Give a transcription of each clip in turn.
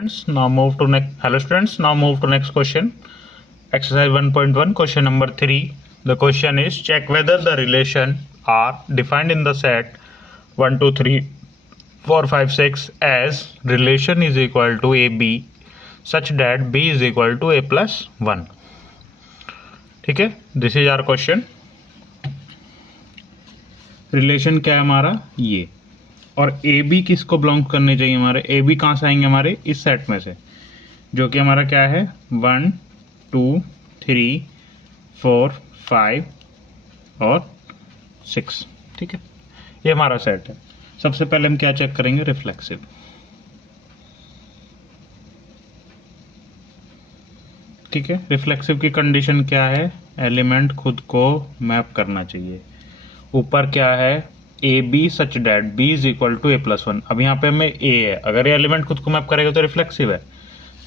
Now move to next. Hello students, now move to next question. Exercise 1.1, question number 3. The question is, check whether the relation are defined in the set 1 2 3 4 5 6 as relation is equal to AB such that B is equal to A plus 1. ठीक है, this is our question. Relation क्या है हमारा ये, और A B किसको belong करने चाहिए हमारे. ए बी कहाँ से आएंगे हमारे इस सेट में से, जो कि हमारा क्या है 1 2 3 4 5 और 6. ठीक है, ये हमारा सेट है. सबसे पहले हम क्या चेक करेंगे, रिफ्लेक्सिव. ठीक है, रिफ्लेक्सिव की कंडीशन क्या है, एलिमेंट खुद को मैप करना चाहिए. ऊपर क्या है, A B such that B is equal to A plus 1. अब यहाँ पे हमें ए है, अगर ये एलिमेंट खुद को मैप करेगा तो रिफ्लेक्सिव है.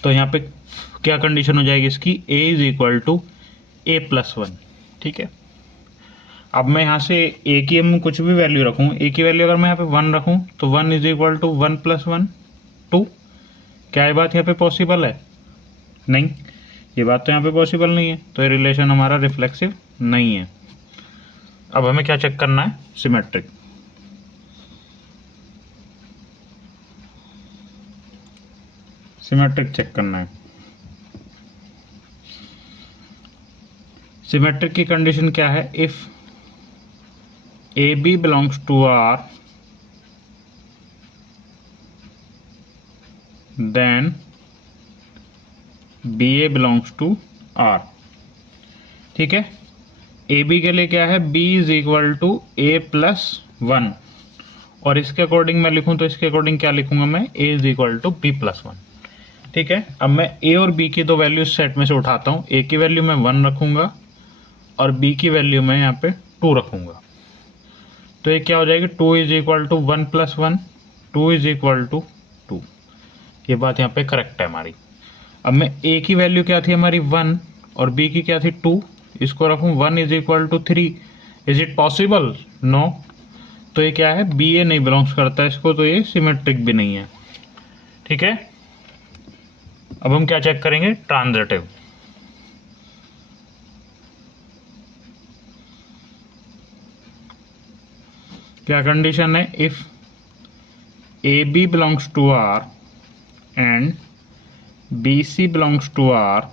तो यहाँ पे क्या कंडीशन हो जाएगी इसकी, A is equal to A plus 1. ठीक है, अब मैं यहाँ से ए की हम कुछ भी वैल्यू रखूँ, ए की वैल्यू अगर मैं यहाँ पे 1 रखूँ तो 1 इज इक्वल टू 1 प्लस 1 2. क्या ये बात यहाँ पे पॉसिबल है? नहीं, ये बात तो यहाँ पे पॉसिबल नहीं है. तो ये रिलेशन हमारा रिफ्लेक्सिव नहीं है. अब हमें क्या चेक करना है, सिमेट्रिक. सिमेट्रिक चेक करना है. सिमेट्रिक की कंडीशन क्या है, if A B belongs to R then B A belongs to R. ठीक है, ए बी के लिए क्या है, B is equal to A plus 1, और इसके अकॉर्डिंग मैं लिखूं तो इसके अकॉर्डिंग क्या लिखूंगा मैं, A is equal to B plus 1. ठीक है, अब मैं ए और बी की दो वैल्यू सेट में से उठाता हूं. ए की वैल्यू मैं 1 रखूंगा और बी की वैल्यू मैं यहाँ पे 2 रखूंगा. तो ये क्या हो जाएगी, 2 is equal to 1 plus 1, 2 is equal to 2. ये बात यहाँ पे करेक्ट है हमारी. अब मैं ए की वैल्यू क्या थी हमारी 1 और बी की क्या थी 2, इसको रखूं 1 is equal to 3. Is it possible? No. तो ये क्या है, बी ए नहीं बिलोंग्स करता है इसको, तो ये सिमेट्रिक भी नहीं है. ठीक है, अब हम क्या चेक करेंगे, ट्रांजिटिव. क्या कंडीशन है, if A B belongs to R and B C belongs to R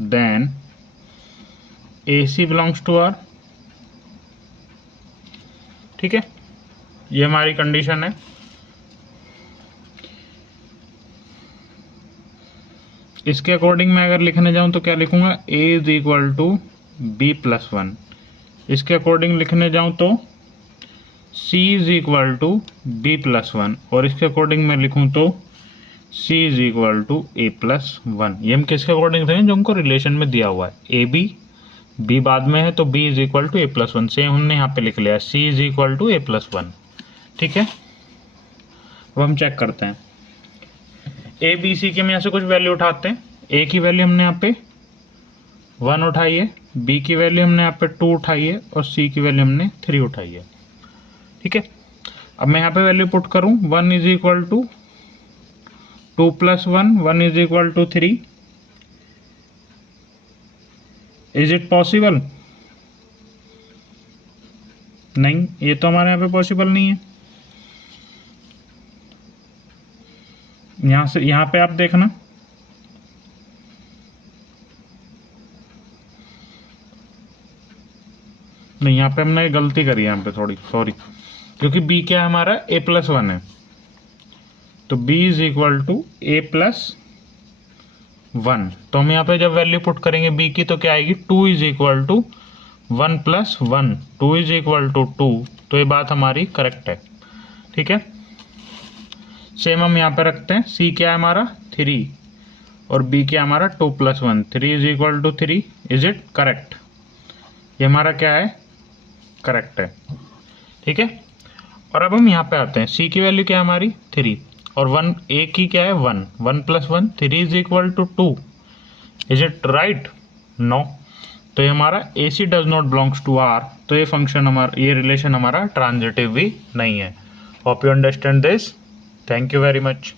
then A C belongs to R. ठीक है, ये हमारी कंडीशन है. इसके अकॉर्डिंग मैं अगर लिखने जाऊं तो क्या लिखूंगा, A is equal to B plus 1. इसके अकॉर्डिंग लिखने जाऊं तो C is equal to B plus 1, और इसके अकॉर्डिंग मैं लिखूं तो C is equal to A plus 1. ये हम किसके अकॉर्डिंग थे, जो हमको रिलेशन में दिया हुआ है. ए बी बाद में है तो B is equal to A plus 1. Same हमने यहाँ पे लिख लिया, C is equal to A plus 1. ठीक है, अब हम चेक करते हैं. ए बी सी की हम यहाँ से कुछ वैल्यू उठाते हैं. ए की वैल्यू हमने यहाँ पे 1 उठाई है, बी की वैल्यू हमने यहाँ पे 2 उठाई है, और सी की वैल्यू हमने 3 उठाई है. ठीक है, अब मैं यहाँ पे वैल्यू पुट करूँ, 1 is equal to 2 plus 1, 1 is equal to 3. Is it possible? नहीं, ये तो हमारे यहाँ पे पॉसिबल नहीं है. यहाँ पे आप देखना, नहीं यहाँ पे हमने गलती करी है यहाँ पे थोड़ी, सॉरी, क्योंकि b क्या है हमारा, a प्लस 1 है. तो b is equal to a plus 1. तो हम यहाँ पे जब वैल्यू पुट करेंगे b की तो क्या आएगी, 2 is equal to 1 plus 1, 2 is equal to 2. तो ये बात हमारी करेक्ट है. ठीक है, सेम हम यहाँ पे रखते हैं, c क्या है हमारा 3 और b क्या है हमारा 2 plus 1, 3 is equal to 3. Is it correct? ये हमारा क्या है, करेक्ट है. ठीक है, और अब हम यहाँ पे आते हैं, c की वैल्यू क्या है हमारी 3 और 1, a की क्या है 1, 1 plus 1, 3 is equal to 2. Is it right? No. तो ये हमारा A C does not belongs to R. तो ये फंक्शन हमारा, ये रिलेशन हमारा ट्रांजिटिव भी नहीं है. Hope you understand this. Thank you very much.